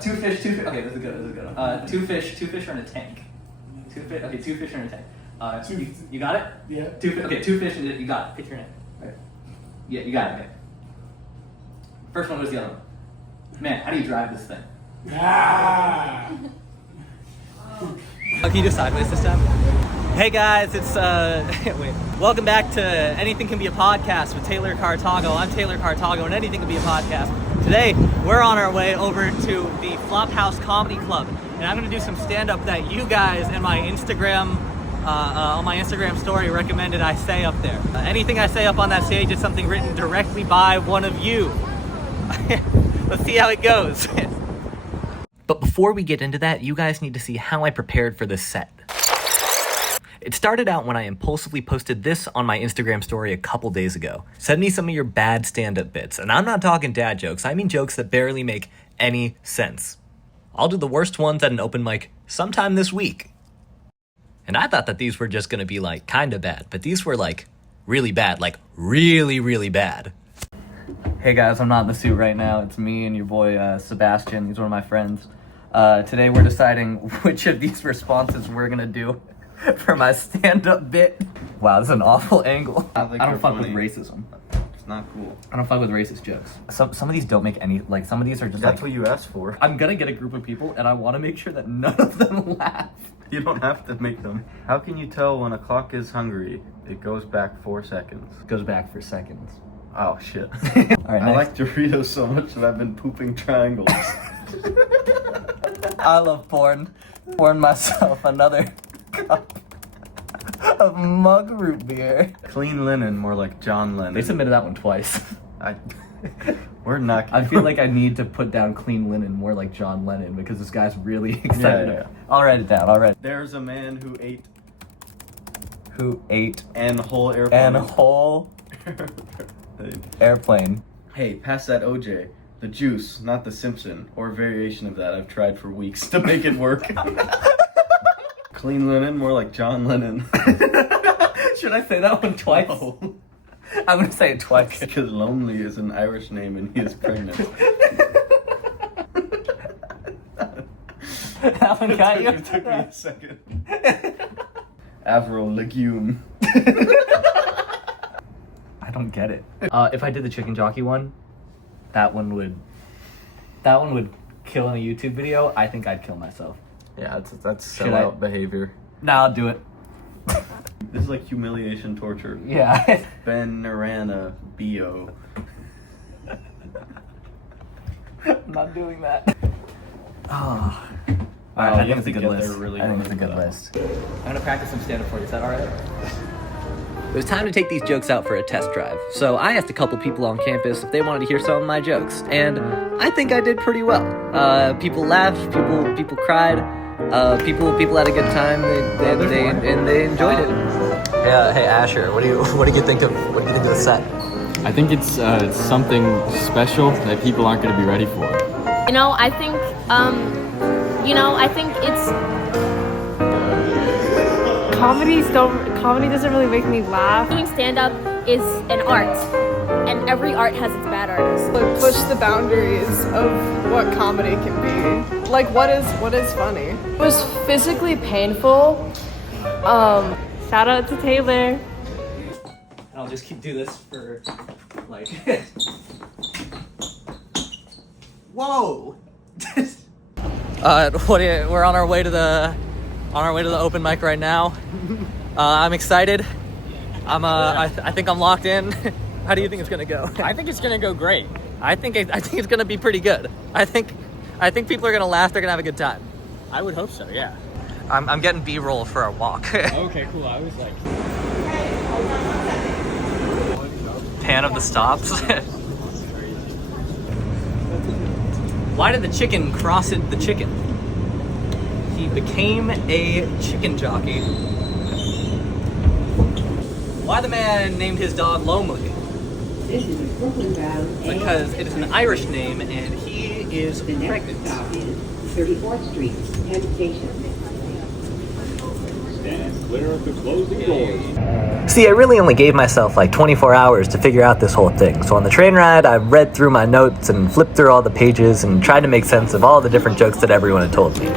Two fish. Okay, this is good. Two fish are in a tank. Two fish are in a tank. You got it? Yeah. Two fish. You got it. Pick your name. Right. Yeah, you got it. Okay. First one was the other one. Man, how do you drive this thing? Can you do sideways this time? Hey guys, it's wait. Welcome back to Anything Can Be a Podcast with Taylor Cartago. I'm Taylor Cartago, and Anything Can Be a Podcast. Today, we're on our way over to the Flophouse Comedy Club, and I'm gonna do some stand-up that you guys in my Instagram, on my Instagram story recommended I say up there. Anything I say up on that stage is something written directly by one of you. Let's see how it goes. But before we get into that, you guys need to see how I prepared for this set. It started out when I impulsively posted this on my Instagram story a couple days ago. Send me some of your bad stand-up bits. And I'm not talking dad jokes, I mean jokes that barely make any sense. I'll do the worst ones at an open mic sometime this week. And I thought that these were just gonna be like kinda bad, but these were like really bad, like really, really bad. Hey guys, I'm not in the suit right now. It's me and your boy Sebastian. He's one of my friends. Today we're deciding which of these responses we're gonna do for my stand-up bit. Wow, this is an awful angle. I don't fuck with racism. It's not cool. I don't fuck with racist jokes. Some of these don't make any, like some of these are just That's what you asked for. I'm gonna get a group of people and I wanna make sure that none of them laugh. You don't have to make them. How can you tell when a clock is hungry? It goes back 4 seconds. Goes back for seconds. Oh shit. Alright, I like Doritos so much that I've been pooping triangles. I love porn. Pouring myself another cup of mug root beer. Clean linen, more like John Lennon. They submitted that one twice. We're not. I feel like I need to put down clean linen more like John Lennon because this guy's really excited. Yeah. I'll write it down. There's a man who ate and whole airplane. Airplane. Hey, pass that OJ. The juice, not the Simpson, or variation of that I've tried for weeks to make it work. Clean linen, more like John Lennon. Should I say that one twice? No. I'm gonna say it twice. Because Lonely is an Irish name and he is pregnant. That one got you? It took me a second. Avro legume. I don't get it. If I did the chicken jockey one, that one would kill in a YouTube video. I think I'd kill myself. Yeah, that's sellout behavior. Nah, I'll do it. This is like humiliation torture. Yeah. Ben Narana Bio. I'm not doing that. Oh. Alright, I think it's a good list. I think it's a good list. I'm gonna practice some stand-up for you. Is that alright? It was time to take these jokes out for a test drive. So I asked a couple people on campus if they wanted to hear some of my jokes, and I think I did pretty well. People laughed, people cried, people had a good time. They enjoyed it. Yeah, hey Asher, what do you think of the set? I think it's something special that people aren't going to be ready for. I think it's comedy doesn't really make me laugh. Doing stand-up is an art, and every art has its bad artists. Push the boundaries of what comedy can be. Like, what is funny? It was physically painful. Shout out to Taylor. I'll just do this for like. Whoa! We're on our way to the open mic right now. I'm excited. I think I'm locked in. How do you think it's gonna go? I think it's gonna go great. I think it's gonna be pretty good. I think people are gonna laugh. They're gonna have a good time. I would hope so, yeah. I'm getting B-roll for our walk. Okay, cool. I was like... Pan of the stops. Why did the chicken cross it the chicken? He became a chicken jockey. Why the man named his dog Lonely? Because it is an Irish name and he is pregnant. 34th Street, Penn Station. Stand clear of the closing doors. See, I really only gave myself like 24 hours to figure out this whole thing. So on the train ride, I read through my notes and flipped through all the pages and tried to make sense of all the different jokes that everyone had told me.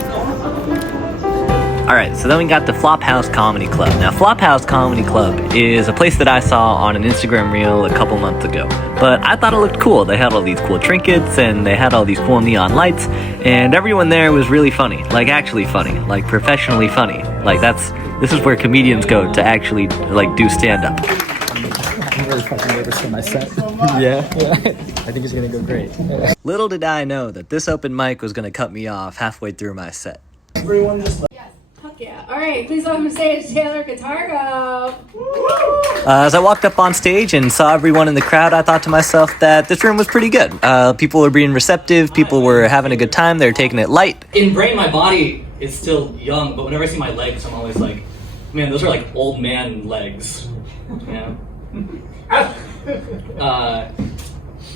Alright, so then we got the Flophouse Comedy Club. Now, Flophouse Comedy Club is a place that I saw on an Instagram reel a couple months ago. But I thought it looked cool. They had all these cool trinkets, and they had all these cool neon lights, and everyone there was really funny. Like, actually funny. Like, professionally funny. Like, this is where comedians go to actually, like, do stand-up. I'm really fucking nervous for my set. Yeah. I think it's gonna go great. Little did I know that this open mic was gonna cut me off halfway through my set. Everyone just Fuck yeah. All right, please welcome to stage Taylor Catargo. As I walked up on stage and saw everyone in the crowd, I thought to myself that this room was pretty good. People were being receptive, people were having a good time, they were taking it light. In brain, my body is still young, but whenever I see my legs, I'm always like, man, those are like old man legs. You know?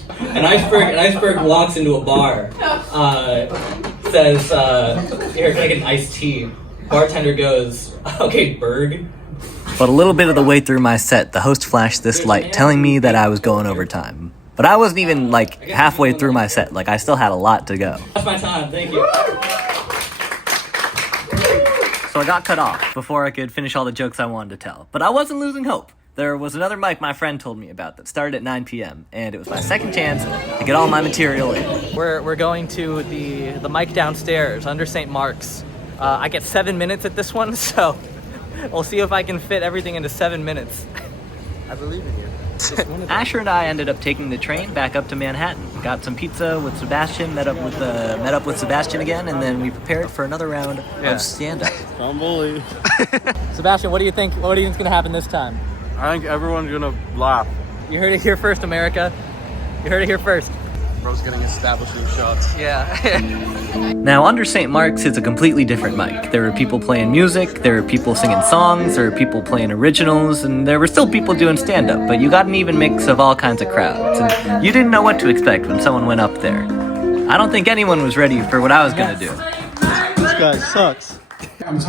An iceberg walks into a bar, says, here, can I get an iced tea? Bartender goes, okay, Berg. But a little bit of the way through my set, the host flashed this light, telling me that I was going over time. But I wasn't even, like, halfway through my set. Like, I still had a lot to go. That's my time, thank you. So I got cut off before I could finish all the jokes I wanted to tell. But I wasn't losing hope. There was another mic my friend told me about that started at 9 p.m. and it was my second chance to get all my material in. We're going to the mic downstairs under St. Mark's. I get 7 minutes at this one, so we'll see if I can fit everything into 7 minutes. I believe in you. Asher and I ended up taking the train back up to Manhattan. Got some pizza with Sebastian, met up with Sebastian again, and then we prepared for another round of stand-up. Don't bully. Sebastian, what do you think's gonna happen this time? I think everyone's gonna laugh. You heard it here first, America. You heard it here first. Bro's getting establishing shots. Yeah. Now, under St. Mark's is a completely different mic. There were people playing music, there were people singing songs, there were people playing originals, and there were still people doing stand-up, but you got an even mix of all kinds of crowds, and you didn't know what to expect when someone went up there. I don't think anyone was ready for what I was gonna do. This guy sucks. Let's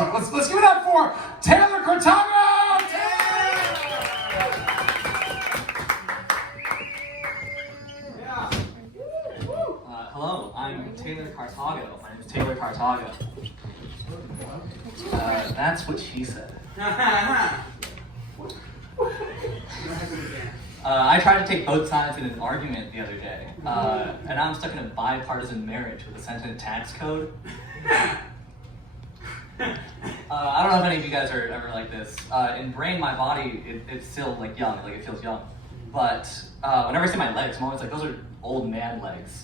give it up for Taylor Cortago! Hello, I'm Taylor Cartago. My name's Taylor Cartago. That's what she said. I tried to take both sides in an argument the other day, and I'm stuck in a bipartisan marriage with a sentient tax code. I don't know if any of you guys are ever like this. In brain, my body, it's still like young, like it feels young. But whenever I see my legs, I'm always like, those are old man legs.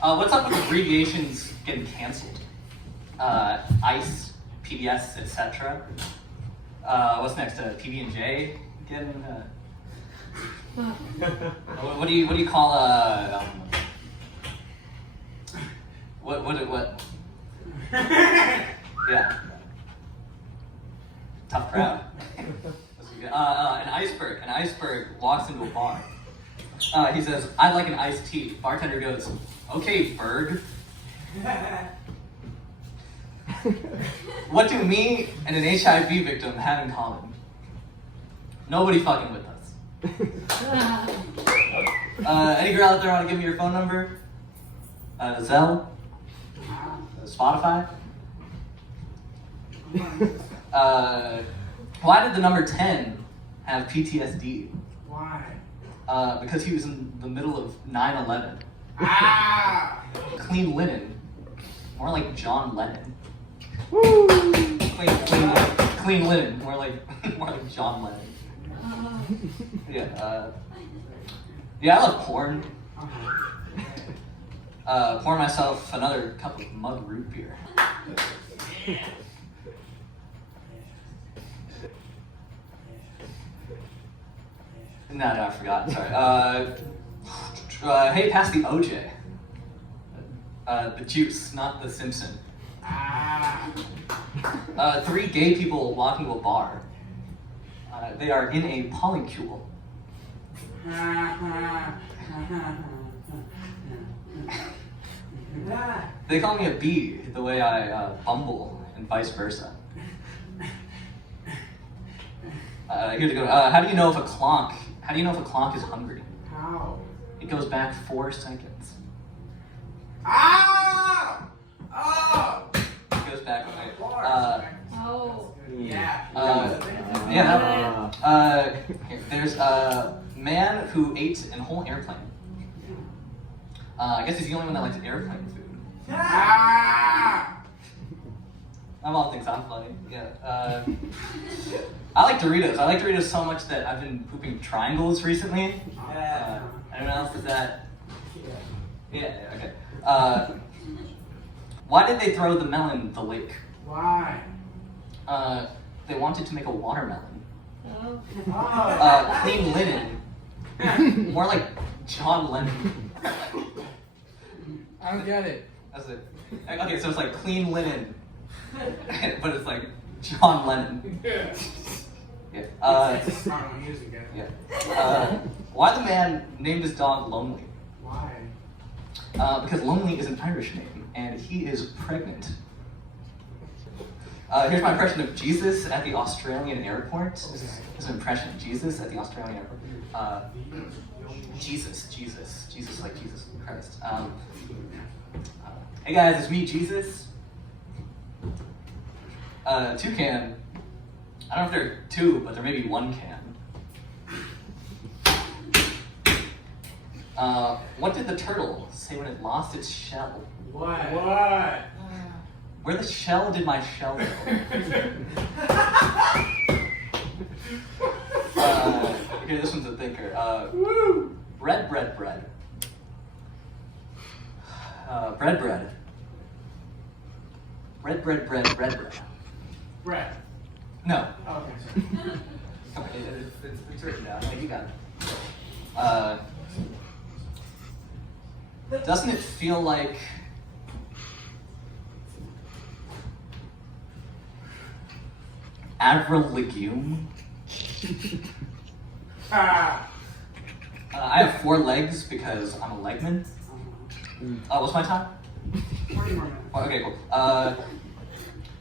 What's up with abbreviations getting canceled? ICE, PBS, etc. What's next? PB&J getting. What do you call what? Yeah. Tough crowd. An iceberg walks into a bar. He says, I'd like an iced tea. Bartender goes, okay, Berg. What do me and an HIV victim have in common? Nobody fucking with us. Any girl out there want to give me your phone number? Zelle? Spotify? Why did the number 10 have PTSD? Why? Because he was in the middle of 9/11. Clean linen. More like John Lennon. Woo! Clean linen. More like John Lennon. Yeah, I love porn. Pour myself another cup of mug root beer. No, I forgot. Sorry. Hey, pass the OJ. The juice, not the Simpson. 3 gay people walking to a bar. They are in a polycule. They call me a bee the way I bumble and vice versa. Here's a good one. How do you know if a clock is hungry? How? It goes back 4 seconds. Ah! Oh! It goes back. Oh. Yeah. There's a man who ate a whole airplane. I guess he's the only one that likes airplane food. Ah! My mom thinks I'm funny. Yeah. I like Doritos. I like Doritos so much that I've been pooping triangles recently. Anyone else does that? Yeah. Okay. Why did they throw the melon in the lake? Why? They wanted to make a watermelon. Oh. Clean linen. More like John Lennon. I don't get it. That's it. Okay, so it's like clean linen, but it's like John Lennon. Yeah. Yeah. It's not on music, Yeah. Why the man named his dog Lonely? Why? Because Lonely is an Irish name, and he is pregnant. Here's my impression of Jesus at the Australian airport. This is an impression of Jesus at the Australian airport. Jesus like Jesus Christ. Hey guys, it's me, Jesus. Toucan. I don't know if there are 2, but there may be 1 can. What did the turtle say when it lost its shell? What? Where the shell did my shell go? Okay, this one's a thinker. Bread. Bread. Brett. No. Okay, sorry. It's written down. Like, you got it. Doesn't it feel like Avril Legume? I have 4 legs because I'm a legman. What's my time? 40 more minutes. Oh, okay, cool.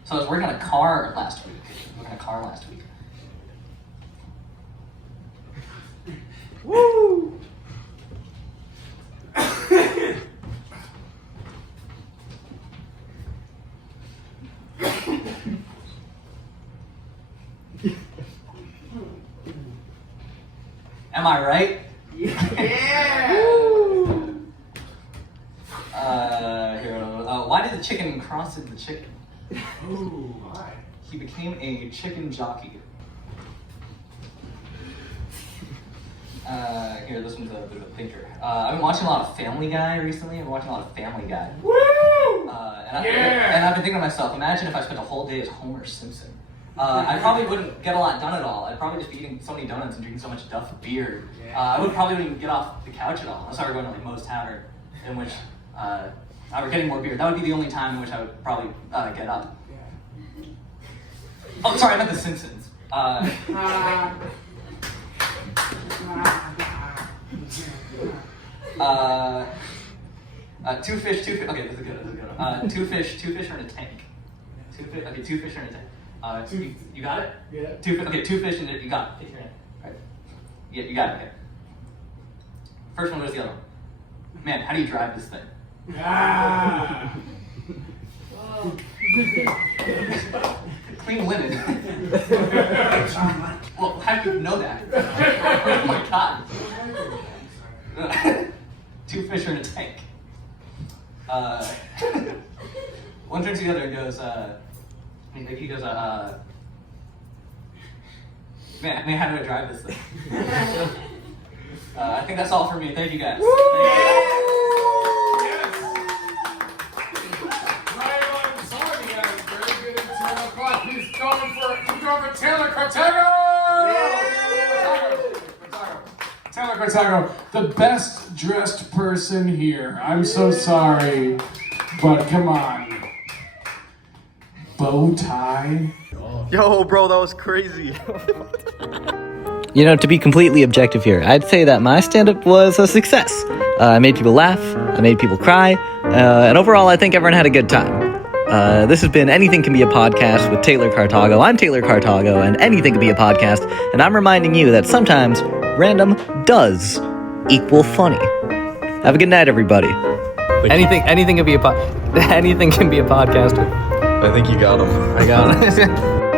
So I was working on a car last week. Woo! Am I right? Yeah! Why did the chicken cross the chicken? Ooh, why? He became a chicken jockey. This one's a bit of a thinker. I've been watching a lot of Family Guy recently. Woo! And Yeah! I've been thinking to myself, imagine if I spent a whole day as Homer Simpson. I probably wouldn't get a lot done at all. I'd probably just be eating so many donuts and drinking so much Duff beer. I probably wouldn't get off the couch at all, unless I were going to like Moe's Tavern, in which I were getting more beer. That would be the only time in which I would probably get up. Oh, sorry, I meant The Simpsons. Two fish. Okay, this is good. 2 fish are in a tank. 2 fish. Okay, 2 fish are in a tank. You got it? Yeah. 2 fish in it. You got it. Right. Yeah, you got it. Okay. First one. Where's the other one? Man, how do you drive this thing? Clean linen. Well, how do you know that? Oh my god. 2 fish are in a tank. One turns to the other and goes, man, how do I drive this thing? I think that's all for me. Thank you guys. He's going for Taylor Cortago! Taylor Cortago, the best dressed person here. I'm so sorry, but come on. Bow tie? Yo, bro, that was crazy. You know, to be completely objective here, I'd say that my stand-up was a success. I made people laugh, I made people cry, and overall I think everyone had a good time. This has been Anything Can Be a Podcast with Taylor Cartago. I'm Taylor Cartago, and anything can be a podcast. And I'm reminding you that sometimes random does equal funny. Have a good night, everybody. Anything can be a anything can be a podcast. I think you got him. I got it.